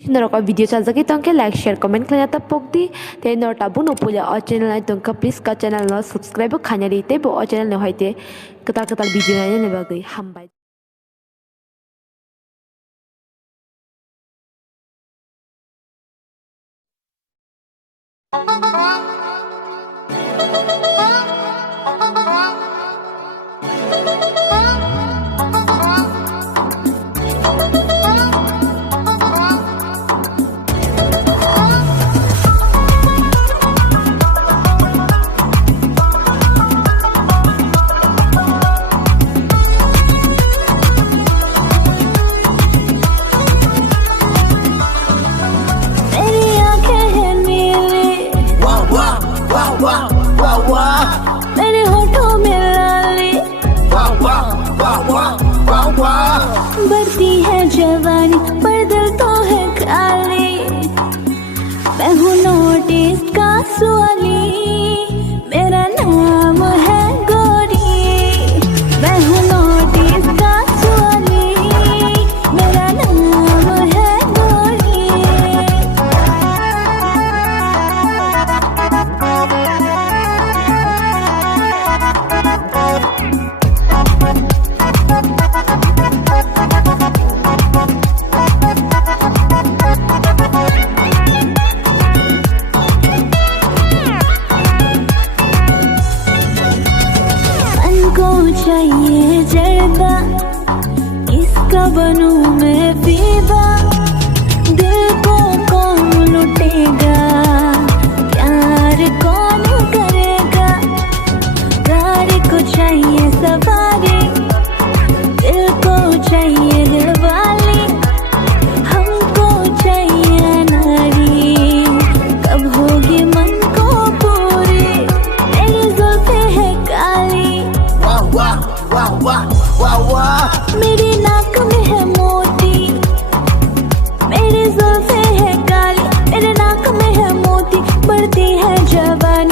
Noroka video chajaki tongke like share comment khanya ta pokdi te norta buno pula o channel ai tongka please ka channel no subscribe khanya ri te bo o channel no hoite katal video ne bagai hambai मेरे होठों में लाली बढ़ती है जवानी पर दिल तो है खाली मैं हूँ नोटिस का सुवाली मेरा नाम है गोरी मैं हूँ नोटिस का सुवाली मेरा नाम है गोरी को चाहिए जर्दा इसका बनूं मैं फीदा दिल को कौन लुटेगा प्यार कौन करेगा गाड़ी को चाहिए सवारी दिल को चाहिए दिल वाली हमको चाहिए नारी कब होगी मन को पूरी मेरी जुल्फें है काली मेरी नाक में है मोती मेरी जुल्फें है काली मेरे नाक में है मोती बढ़ती है जवानी